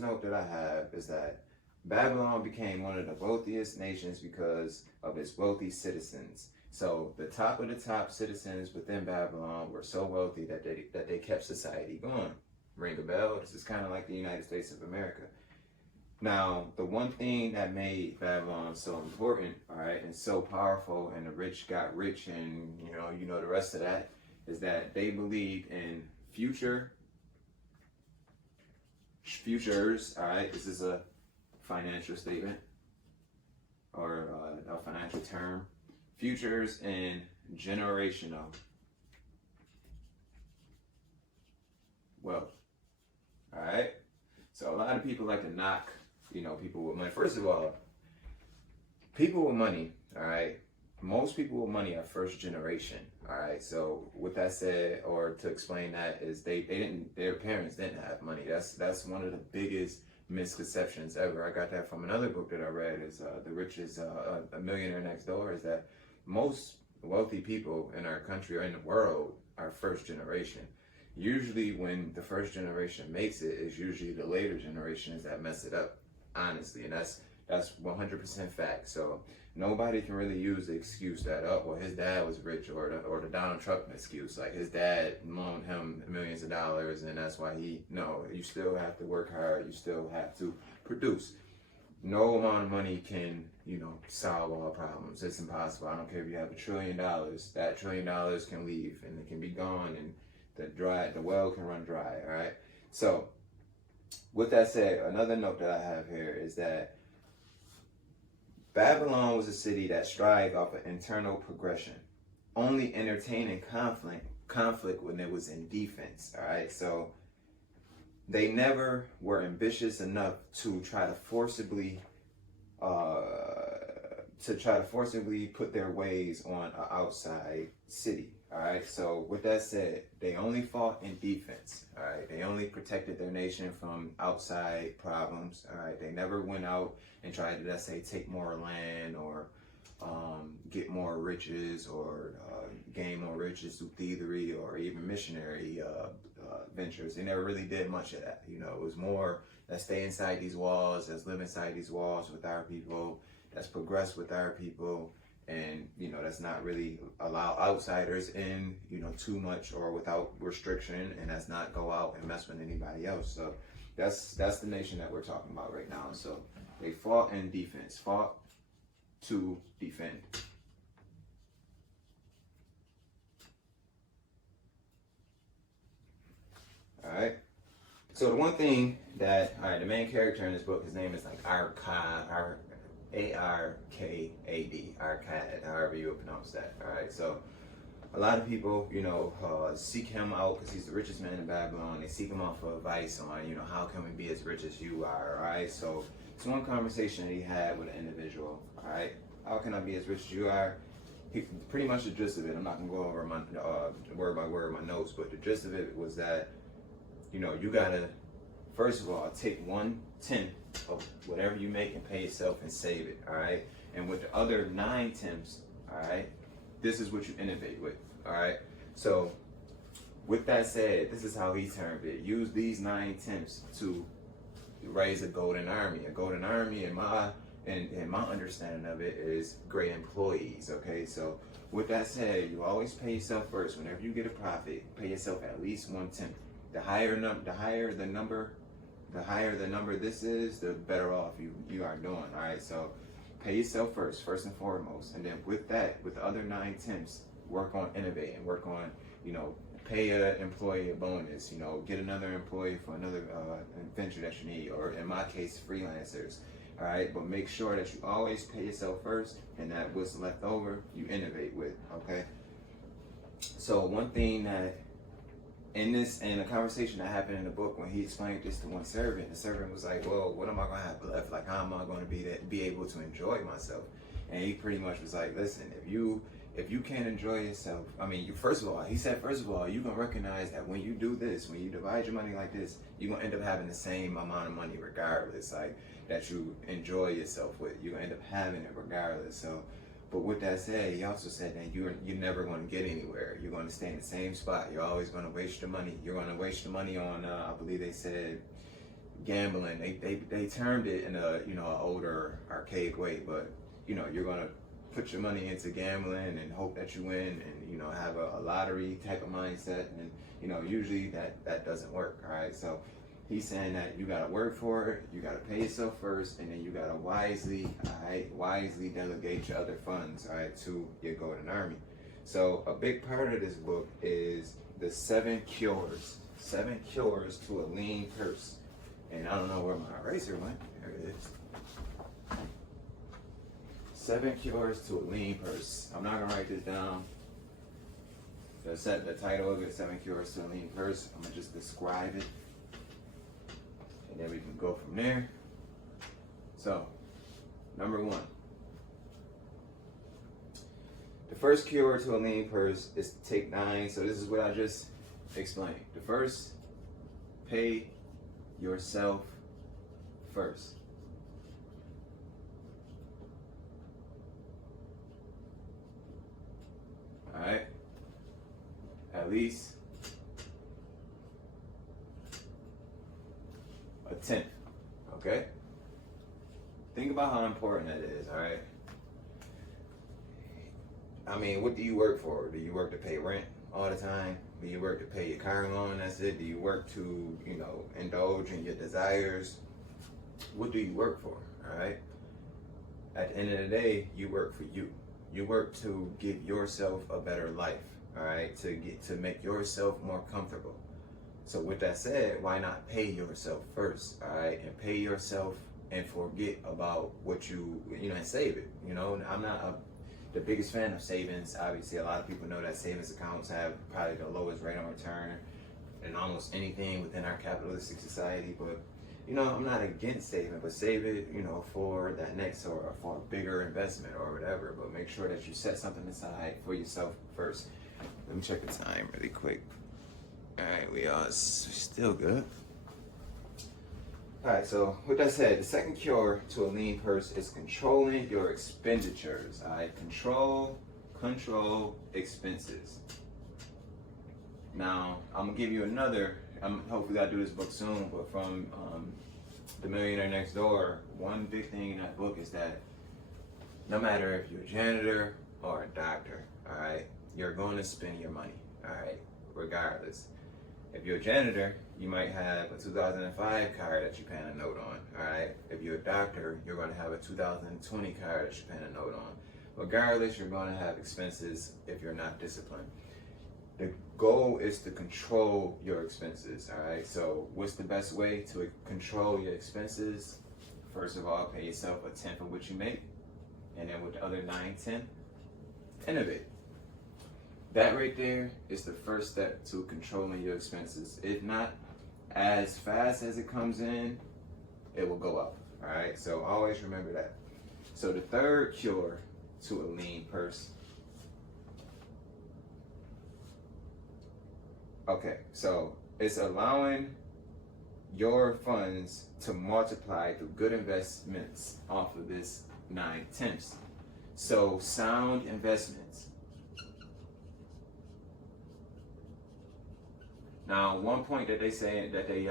Note that I have is that Babylon became one of the wealthiest nations because of its wealthy citizens. So the top of the top citizens within Babylon were so wealthy that they kept society going. Ring a bell? This is kind of like the United States of America. Now, the one thing that made Babylon so important, all right, and so powerful, and the rich got rich, and you know the rest of that, is that they believed in futures. All right, this is a financial statement or a financial term. Futures and generational wealth. All right. So a lot of people like to knock, people with money. First of all, people with money, all right, most people with money are first generation, all right. So with that said, or to explain that, is their parents didn't have money. That's one of the biggest misconceptions ever. I got that from another book that I read, is The Richest, A Millionaire Next Door, is that most wealthy people in our country or in the world are first generation. Usually when the first generation makes it, is usually the later generations that mess it up, honestly, and that's 100% fact. So nobody can really use the excuse that, oh, well, his dad was rich, or the Donald Trump excuse, like his dad loaned him millions of dollars and that's why no, you still have to work hard, you still have to produce. No amount of money can, solve all problems. It's impossible. I don't care if you have $1 trillion, that $1 trillion can leave and it can be gone, and the well can run dry, all right? So with that said, another note that I have here is that Babylon was a city that strived off of internal progression, only entertaining conflict when it was in defense, all right? So they never were ambitious enough to try to forcibly put their ways on an outside city, all right? So with that said, they only fought in defense, all right? They only protected their nation from outside problems, all right? They never went out and tried to, let's say, take more land or get more riches or gain more riches through thievery or even missionary ventures. They never really did much of that. It was more, let's stay inside these walls, let's live inside these walls with our people, let's progress with our people, and let's not really allow outsiders in, too much or without restriction, and let's not go out and mess with anybody else. So that's the nation that we're talking about right now. So they fought in defense, fought to defend. All right. So the one thing that, all right, the main character in this book, his name is like Arkad, A-R-K-A-D, Arkad, however you would pronounce that. All right. So a lot of people, seek him out because he's the richest man in Babylon. They seek him out for advice on, how can we be as rich as you are? All right. So it's one conversation that he had with an individual. All right. How can I be as rich as you are? Pretty much the gist of it, I'm not going to go over my word by word my notes, but the gist of it was that, you got to, first of all, take 1/10 of whatever you make and pay yourself and save it, all right? And with the other 9/10, all right, this is what you innovate with, all right? So with that said, this is how he termed it. Use these 9/10 to raise a golden army. A golden army, in my understanding of it, is great employees, okay? So with that said, you always pay yourself first. Whenever you get a profit, pay yourself at least 1/10. The higher the number this is, the better off you are doing, all right? So pay yourself first and foremost. And then with that, with the other 9/10, work on innovating, work on, pay an employee a bonus, get another employee for another venture that you need, or in my case, freelancers, all right? But make sure that you always pay yourself first, and that what's left over, you innovate with, okay? So one thing that, in a conversation that happened in the book, when he explained this to one servant, the servant was like, well, what am I going to have left? Like, how am I going to be able to enjoy myself? And he pretty much was like, listen, if you can't enjoy yourself, he said, first of all, you're going to recognize that when you do this, when you divide your money like this, you're going to end up having the same amount of money regardless, like, that you enjoy yourself with. You're going to end up having it regardless. So, but with that said, he also said that you're never going to get anywhere. You're going to stay in the same spot. You're always going to waste your money. You're going to waste your money on, I believe they said, gambling. They termed it in a, you know, an older archaic way, but you know, you're gonna put your money into gambling and hope that you win, and you know, have a lottery type of mindset, and you know, usually that doesn't work. All right, so he's saying that you gotta work for it, you gotta pay yourself first, and then you gotta wisely delegate your other funds, all right, to your golden army. So a big part of this book is the 7 cures to a lean purse. And I don't know where my eraser went. There it is. 7 cures to a lean purse. I'm not gonna write this down. The title of it, 7 cures to a lean purse. I'm gonna just describe it, and then we can go from there. So, number 1. The first cure to a lean purse is to take 9. So this is what I just explained. The first, pay yourself first. All right? At least a 10th, okay? Think about how important that is, all right? I mean, what do you work for? Do you work to pay rent all the time? Do you work to pay your car loan? That's it. Do you work to, you know, indulge in your desires? What do you work for? All right. At the end of the day, you work for you. You work to give yourself a better life. All right. To make yourself more comfortable. So with that said, why not pay yourself first? All right, and pay yourself and forget about what you know, and save it. You know, I'm not the biggest fan of savings. Obviously, a lot of people know that savings accounts have probably the lowest rate of return in almost anything within our capitalistic society. But, you know, I'm not against saving, but save it, you know, for that next or for a bigger investment or whatever. But make sure that you set something aside for yourself first. Let me check the time really quick. All right, we are still good. All right, so with that said, the second cure to a lean purse is controlling your expenditures. All right, control expenses. Now, I'm gonna give you another. Hopefully, I'll do this book soon. But from The Millionaire Next Door, one big thing in that book is that no matter if you're a janitor or a doctor, all right, you're going to spend your money. All right, regardless. If you're a janitor, you might have a 2005 card that you're paying a note on, all right? If you're a doctor, you're going to have a 2020 card that you're paying a note on. Regardless, you're going to have expenses if you're not disciplined. The goal is to control your expenses, all right? So what's the best way to control your expenses? First of all, pay yourself a 10th of what you make, and then with the other 9/10, innovate. That right there is the first step to controlling your expenses. If not, as fast as it comes in, it will go up. All right, so always remember that. So the third cure to a lean purse. Okay, so it's allowing your funds to multiply through good investments off of this 9/10. So sound investments. Now, one point that they say that they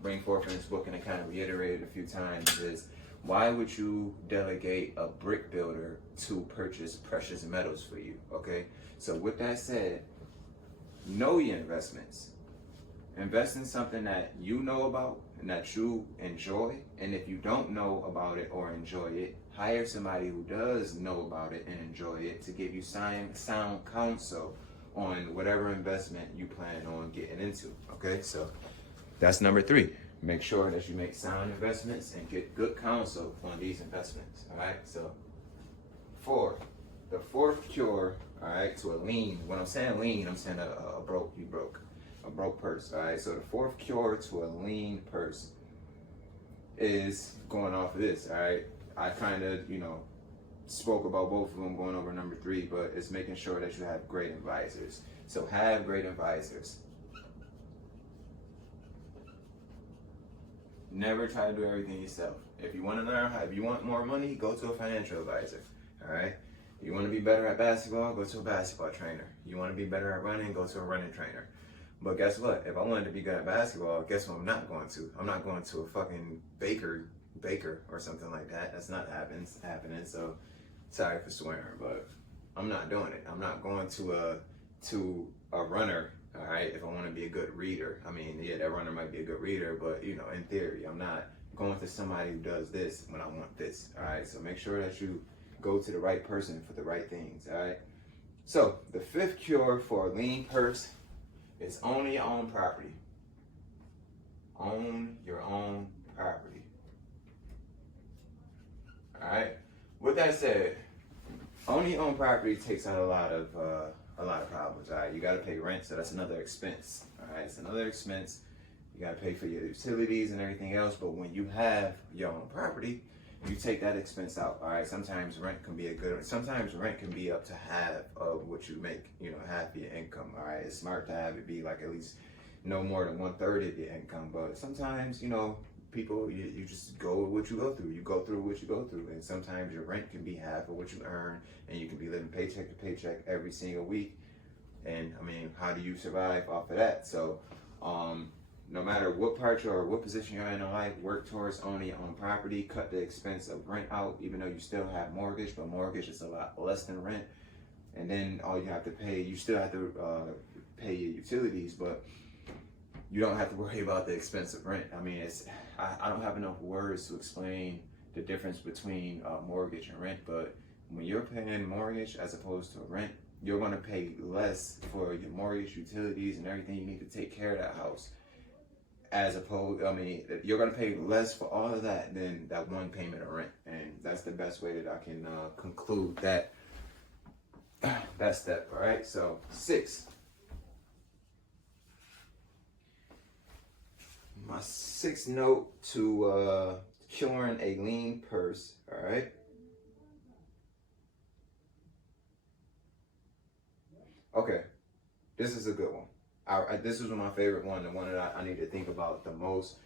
bring forth in this book, and I kind of reiterated a few times, is why would you delegate a brick builder to purchase precious metals for you? Okay, so with that said, know your investments. Invest in something that you know about and that you enjoy. And if you don't know about it or enjoy it, hire somebody who does know about it and enjoy it to give you sound counsel on whatever investment you plan on getting into. Okay, so that's number 3. Make sure that you make sound investments and get good counsel on these investments. All right, so 4, the 4th cure, all right, to a lean. When I'm saying lean, I'm saying a broke purse. All right, so the 4th cure to a lean purse is going off of this. All right, I kind of, you know, spoke about both of them going over number 3, but it's making sure that you have great advisors. So have great advisors. Never try to do everything yourself. If you want to learn if you want more money, go to a financial advisor. All right. You want to be better at basketball, go to a basketball trainer. You want to be better at running, go to a running trainer. But guess what? If I wanted to be good at basketball, guess what I'm not going to? I'm not going to a fucking baker or something like that. That's not happening. So sorry for swearing, but I'm not doing it. I'm not going to a runner, all right, if I want to be a good reader. I mean, yeah, that runner might be a good reader, but you know, in theory, I'm not going to somebody who does this when I want this, all right? So make sure that you go to the right person for the right things, all right? So the fifth cure for a lean purse is own your own property. Own your own property. All right. With that said, owning your own property takes out a lot of problems. All right. You got to pay rent, so that's another expense. All right. It's another expense. You got to pay for your utilities and everything else. But when you have your own property, you take that expense out. All right. Sometimes rent can be up to half of what you make. You know, half your income. All right. It's smart to have it be like at least no more than 1/3 of your income. But sometimes, you know, people, you just go with what you go through. You go through what you go through. And sometimes your rent can be half of what you earn, and you can be living paycheck to paycheck every single week. And I mean, how do you survive off of that? So, no matter what part or what position you're in life, work towards owning your own property. Cut the expense of rent out, even though you still have mortgage, but mortgage is a lot less than rent. And then all you have to pay, you still have to pay your utilities, but you don't have to worry about the expense of rent. I mean, I don't have enough words to explain the difference between mortgage and rent, but when you're paying mortgage as opposed to rent, you're going to pay less for your mortgage, utilities, and everything you need to take care of that house. You're going to pay less for all of that than that one payment of rent. And that's the best way that I can conclude that step, all right? So 6. My 6th note to curing a lean purse, all right? Okay, this is a good one. This is my favorite one, the one that I need to think about the most.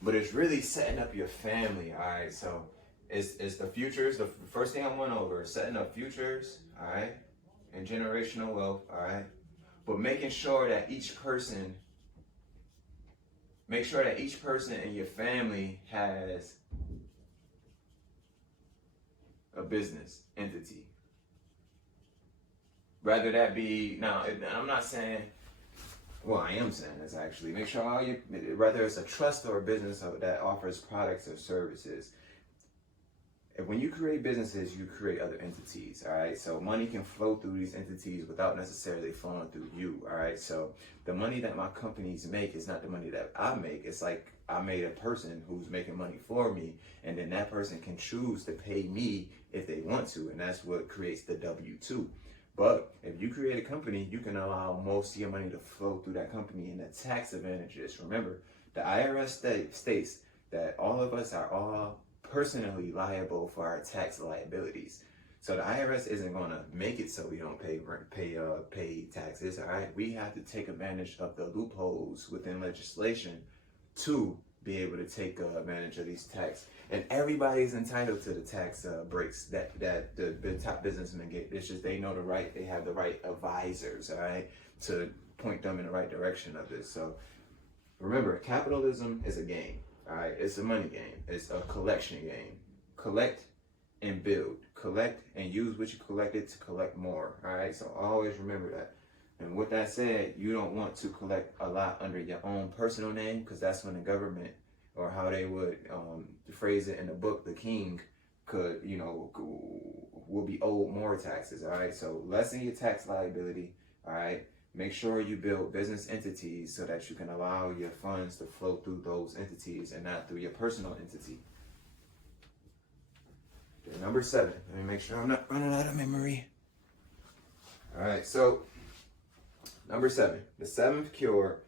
But it's really setting up your family, all right? So it's the futures. The first thing I went over is setting up futures, all right? And generational wealth, all right? But making sure that each person in your family has a business entity. Rather that be, now, I'm not saying, well, I am saying this actually. Make sure whether it's a trust or a business that offers products or services. And when you create businesses, you create other entities, all right? So money can flow through these entities without necessarily flowing through you, all right? So the money that my companies make is not the money that I make. It's like I made a person who's making money for me, and then that person can choose to pay me if they want to, and that's what creates the W-2. But if you create a company, you can allow most of your money to flow through that company, and the tax advantages. Remember, the IRS states that all of us are all personally liable for our tax liabilities. So the IRS isn't going to make it so we don't pay taxes, all right? We have to take advantage of the loopholes within legislation to be able to take advantage of these tax. And everybody's entitled to the tax breaks that the top businessmen get. It's just they know they have the right advisors, all right, to point them in the right direction of this. So remember, capitalism is a game, all right? It's a money game. It's a collection game. Collect and build. Collect and use what you collected to collect more, all right? So always remember that. And with that said, you don't want to collect a lot under your own personal name, because that's when the government, or how they would phrase it in the book, the king could, will be owed more taxes, all right? So lessen your tax liability, all right? Make sure you build business entities so that you can allow your funds to flow through those entities and not through your personal entity. Okay, number 7, let me make sure I'm not running out of memory. All right, so number 7, the 7th cure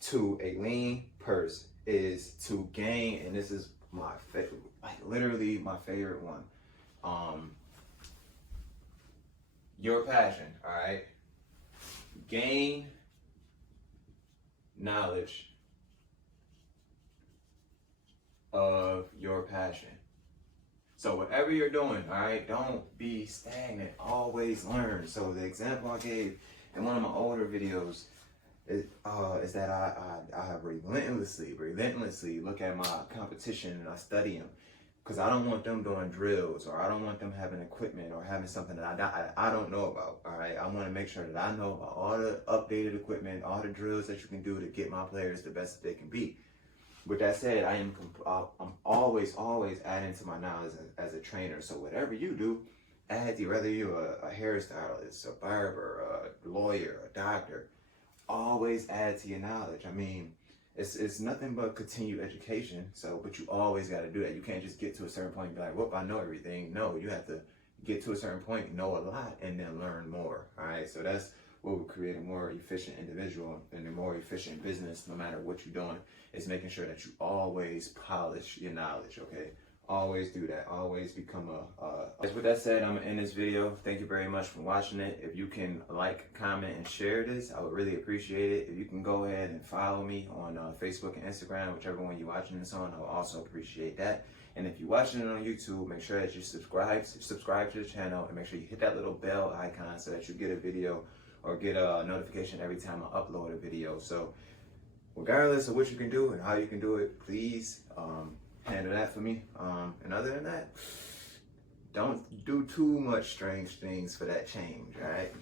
to a lean purse is to gain, and this is my favorite, literally my favorite one. Your passion, all right? Gain knowledge of your passion. So whatever you're doing, all right, don't be stagnant. Always learn. So the example I gave in one of my older videos, is that I relentlessly look at my competition and I study them. Because I don't want them doing drills, or I don't want them having equipment or having something that I don't know about. All right, I want to make sure that I know about all the updated equipment, all the drills that you can do to get my players the best that they can be. With that said, I'm always adding to my knowledge as a trainer. So whatever you do, add to, whether you're a hairstylist, a barber, a lawyer, a doctor, always add to your knowledge. I mean, it's nothing but continued education. So, but you always got to do that. You can't just get to a certain point and be like, whoop, I know everything. No, you have to get to a certain point, know a lot, and then learn more. All right. So that's what will create a more efficient individual and a more efficient business, no matter what you're doing. Is making sure that you always polish your knowledge. Okay. Always do that. Always become with that said, I'm gonna end this video. Thank you very much for watching it. If you can like, comment, and share this, I would really appreciate it. If you can go ahead and follow me on Facebook and Instagram, whichever one you're watching this on, I would also appreciate that. And if you're watching it on YouTube, make sure that you subscribe to the channel, and make sure you hit that little bell icon so that you get a video or get a notification every time I upload a video. So regardless of what you can do and how you can do it, please handle that for me. And other than that, don't do too much strange things for that change, all right?